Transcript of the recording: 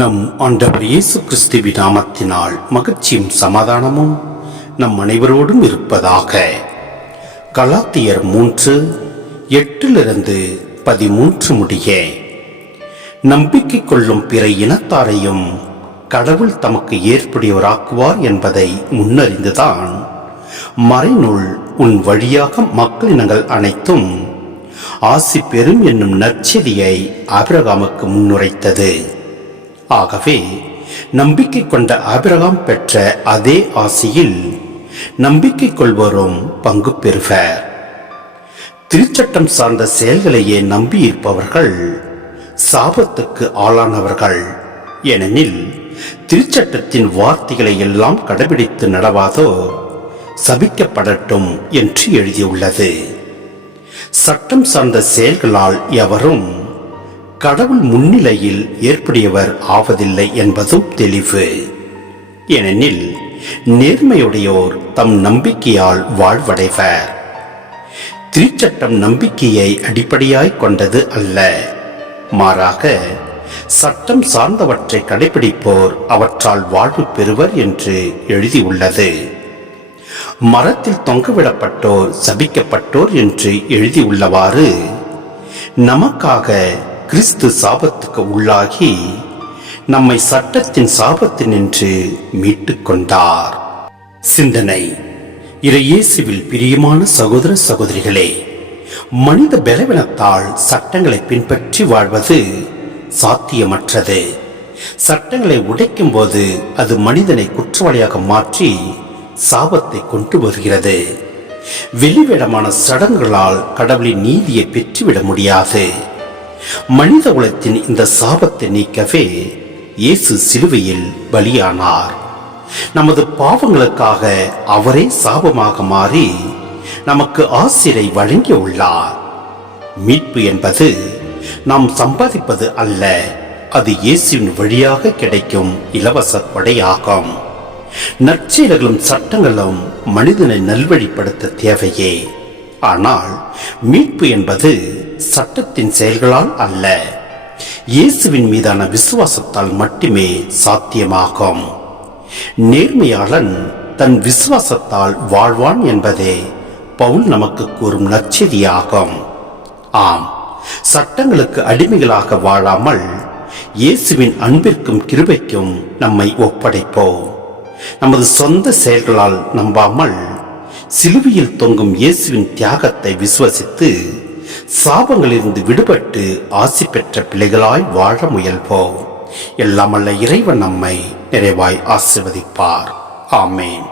நம் ஆண்டவர் இயேசு கிறிஸ்துவின் நாமத்தினால் மகிழ்ச்சியும் சமாதானமும் நம் அனைவரோடும் இருப்பதாக. கலாத்தியர் 3:8-13 முடிய. நம்பிக்கை கொள்ளும் பிற இனத்தாரையும் கடவுள் தமக்கு ஏற்புடையவராக்குவார் என்பதை முன்னறிந்துதான் மறைநூல் உன் வழியாக மக்களினங்கள் அனைத்தும் ஆசி பெறும் என்னும் நற்செய்தியை ஆபிரகாமுக்கு முன்னுரைத்தது. ஆகவே நம்பிக்கை கொண்ட ஆபிரகாம் பெற்ற அதே ஆசியில் நம்பிக்கை கொள்வோரும் பங்கு பெறுவர். திருச்சட்டம் சார்ந்த செயல்களையே நம்பியிருப்பவர்கள் சாபத்துக்கு ஆளானவர்கள். ஏனெனில் திருச்சட்டத்தின் வார்த்தைகளை எல்லாம் கடைபிடித்து நடவாதோ சபிக்கப்படட்டும் என்று எழுதியுள்ளது. சட்டம் சார்ந்த செயல்களால் எவரும் கடவுள் முன்னிலையில் ஏற்புடையவர் ஆவதில்லை என்பதும் தெளிவு. ஏனெனில் நேர்மையுடையோர் தம் நம்பிக்கையால் வாழ்வடைவர். திருச்சட்டம் நம்பிக்கையை அடிப்படையாய் கொண்டது அல்ல, மாறாக சட்டம் சார்ந்தவற்றை கடைபிடிப்போர் அவற்றால் வாழ்வு பெறுவர் என்று எழுதியுள்ளது. மரத்தில் தொங்கவிடப்பட்டோர் சபிக்கப்பட்டோர் என்று எழுதியுள்ளவாறு நமக்காக கிறிஸ்து சாபத்துக்கு உள்ளாகி நம்மை சட்டத்தின் சாபத்தினின்று மீட்டுக் கொண்டார். சிந்தனை. இயேசுவில் பிரியமான சகோதர சகோதரிகளே, மனித பலவீனத்தால் சட்டங்களை பின்பற்றி வாழ்வது சாத்தியமற்றது. சட்டங்களை உடைக்கும் போது அது மனிதனை குற்றவாளியாக மாற்றி சாபத்தை கொண்டு வருகிறது. வெளிவேடமான சடங்குகளால் கடவுளின் நீதியை பெற்றுவிட முடியாது. மனித குலத்தின் இந்த சாபத்தை நீக்கவே இயேசு சிலுவையில் பலியானார். நமது பாவங்களுக்காக அவரே சாபமாக மாறி நமக்கு ஆசிரை வழங்கியுள்ளார். மீட்பு என்பது நாம் சம்பாதிப்பது அல்ல, அது இயேசுவின் வழியாக கிடைக்கும் இலவச கொடையாகும். நற்செயல்களும் சட்டங்களும் மனிதனை நல்வழிப்படுத்த தேவையே. ஆனால் மீட்பு என்பது சட்டத்தின் செயல்களால் அல்ல, இயேசுவின் மீதான விசுவாசத்தால் மட்டுமே சாத்தியமாகும். நேர்மையாளன் தன் விசுவாசத்தால் வாழ்வான் என்பதே பவுல் நமக்கு கூறும் நற்செய்தியாகும். ஆம், சட்டங்களுக்கு அடிமைகளாக வாழாமல் இயேசுவின் அன்பிற்கும் கிருபைக்கும் நம்மை ஒப்படைப்போம். நமது சொந்த செயல்களால் நம்பாமல் சிலுவையில் தொங்கும் இயேசுவின் தியாகத்தை விசுவசித்து சாபங்களிலிருந்து விடுபட்டு ஆசி பெற்ற பிள்ளைகளாய் வாழ முயல்வோம். எல்லாம் வல்ல இறைவன் நம்மை நிறைவாய் ஆசீர்வதிப்பார். ஆமேன்.